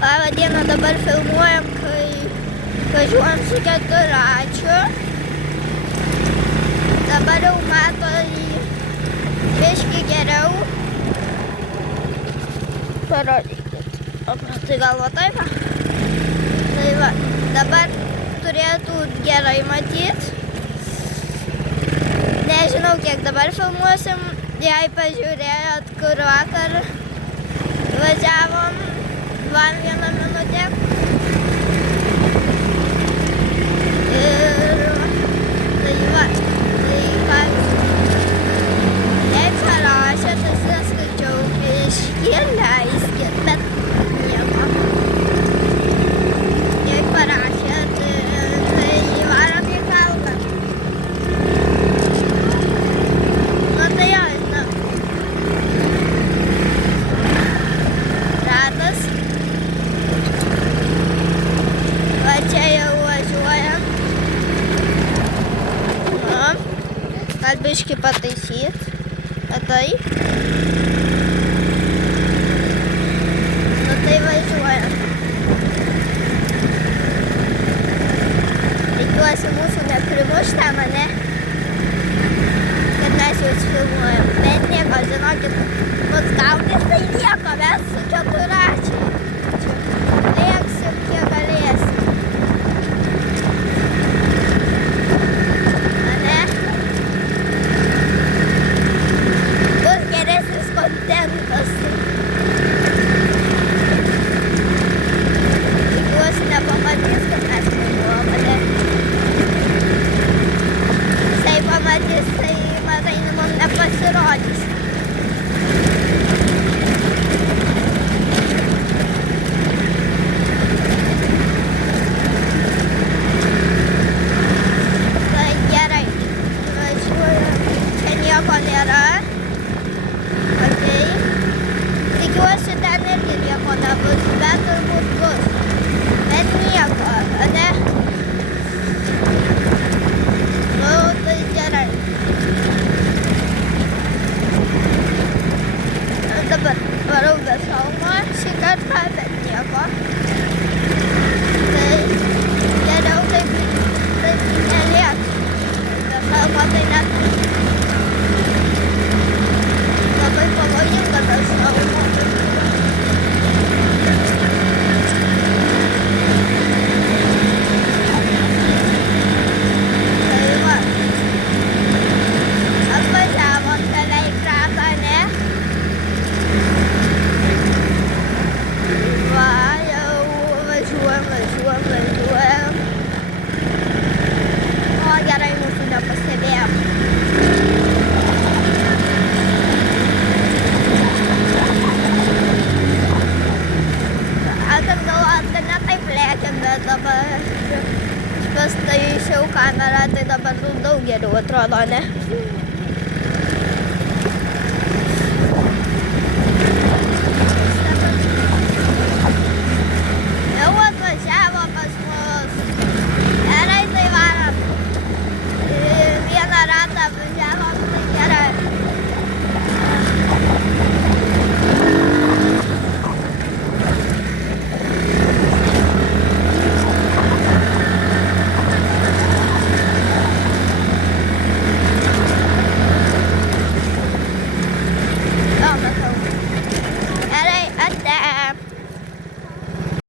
Labą dieną, dabar filmuojam, kai važiuojam su keturračiu. Dabar jau mato biškį geriau. Parodykit. Tai galvo taip, va. Tai va, dabar turėtų gerai matyti. Nežinau, kiek dabar filmuosim. Jei pažiūrėjot, kur vakar važiavom 21 minutę. Ir tai va, tai jei parašėt, aš neskaičiau biškį, leiskit, bet nieko. Jei parašėt, tai varom į kalną. Nu tai jo, žinau. Ratas. Va čia jau važiuojam. Nu, gal biškį pataisyt. Tai. Nu tai važiuojam. Tikiuosi mūsų neprimuš ten, ne? Kad mes jūs filmuojam. Bet nieko, žinokit, mus gautis tai nieko, mes su keturračiai. Lėksim, kiek galėsim. Ne? Bus geresnis kontentas. Tikiuosi nepamatys, kad mes filmuojam, ne? Jei pamatys, tai matai, mums nepasirodys. Tai gerai, važiuojam, čia nieko nėra. Okei. Tikiuosi, ten irgi nieko nebus, bet turbūt bus. Bet nieko, ne? Nu, tai gerai. Dabar varau be šalmo šį kartą, bet nieko. Tai geriau taip neliek. Be šalmo tai net labai pavojinga be šalmo. Tai va. Atvažiavom beveik ratą, ne? Va, jau važiuojam. O, gerai, mūsų nepastebėjom. Aš galvojau, kad ne taip lėkiam, bet dabar aš pastaisiau kamerą, tai dabar daug geriau atrodo, ne?